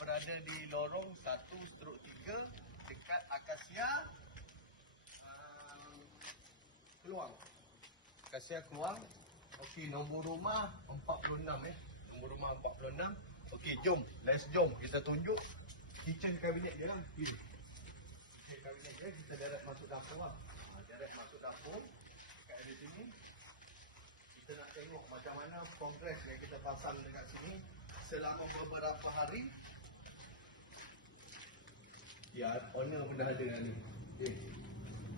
berada di lorong 1/3 dekat Akasia Keluang. Akasia Keluang. Okey, nombor rumah 46 Nombor rumah 46. Okey, jom. Jom. Kita tunjuk kitchen kabinet dia lah. Kitchen kabinet dia, kita direct masuk dapur lah. Direct masuk dapur. Dekat di sini. Kita nak tengok macam mana progres yang kita pasang dekat sini selama beberapa hari. Ya, owner pun dah ada ni. Okay.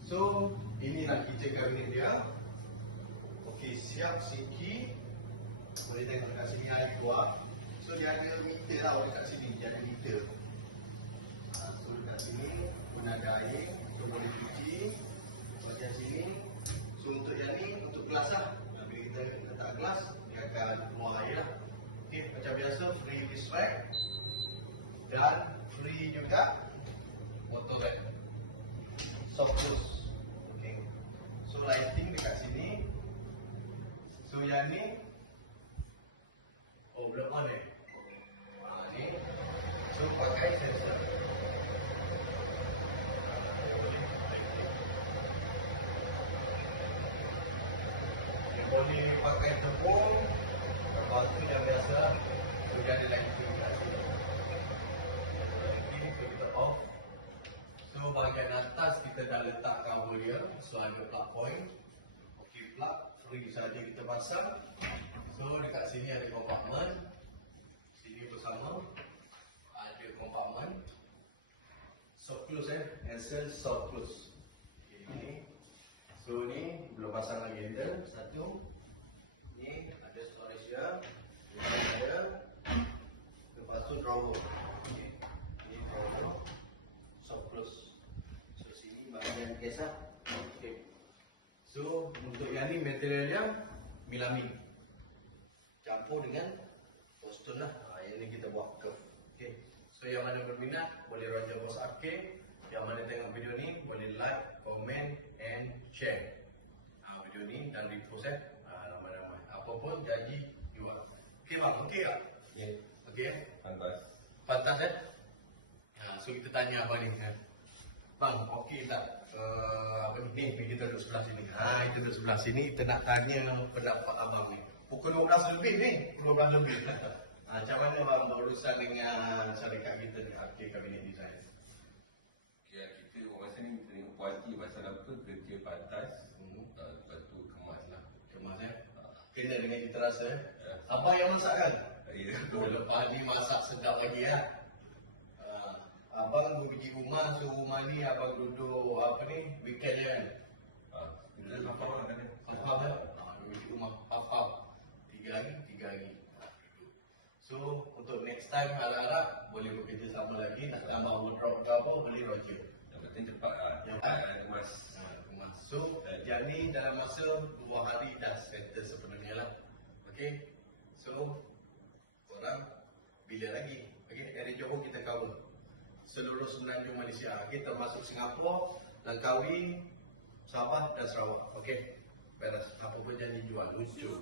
So, inilah kitchen cabinet dia. Okey, siap sinki. Boleh tengok dekat sini air keluar. So, dia ada meter lah dekat sini. Dia ada meter. So, dekat sini pun ada air. So, boleh cuci. Macam sini. So, untuk yang ni, untuk gelas lah. Bila kita letak gelas, dia akan keluar air lah. Okey, macam biasa, free dish rack. Dan free juga auto rack. Soft close. Okay. So lighting dekat sini. So yang ni, oh belum on ni. So pakai sensor. Dia boleh pakai tepung. Lepas tu yang biasa, sudah ada lighting dekat sini. Lighting so kita off. So bahagian atas kita dah letak cover dia. So ada plug point. Okey, plug free saja kita pasang. So dekat sini ada compartment. Sini bersama ada compartment. Soft close Ansel soft close. Okay, ni. So ni belum pasang lagi handle. Satu. Ni ada storage dia. Ni ada. Lepas tu drawer. Okay. Ni drawer. Soft close. So sini bahagian kes lah. Okay. So untuk yang ni materialnya melamine campur dengan stone lah. Yang ni kita buat curve. Okay. So yang mana berminat boleh Roger Boss Arcade. Yang mana tengok video ni boleh like, comment and share video ni dan repost ramai-ramai. Apa pun janji jual. Okay bang, okay tak? Ya. Okay. Pantas. Pantas so kita tanya abang ni bang, okey tak apa ni, kita duduk sebelah sini. Kita duduk sebelah sini, kita nak tanya pendapat abang ni. Pukul 12 lebih ni, pukul 12 lebih. Macam mana bang berurusan dengan syarikat kita ni, Arcade Cabinet Design? Ya, kita orang sini tengok puas hati pasal apa, kerja pantas. Lepas tu kemas lah. Kemas kena dengan cita rasa Abang yang masak kan? Ya. Lepas ni masak sedap lagi Abang duduk biji rumah, so rumah ni abang duduk apa ni, weekend je kan? Kita sampai orang kan? Faham duduk biji rumah, faham 3 hari. So untuk next time harap-harap boleh bekerja sama lagi. Nak tambah wardrobe ke apa, boleh Roger. Yang penting cepat lah. Kemas. So jadi dalam masa 2 hari dah settle sepenuhnya lah. Okay. So korang bila lagi? Okay, dari Johor kita cover seluruh Semenanjung Malaysia, okay, termasuk Singapura, Langkawi, Sabah dan Sarawak. Okay, beres. Apa pun janji jual. Lucu.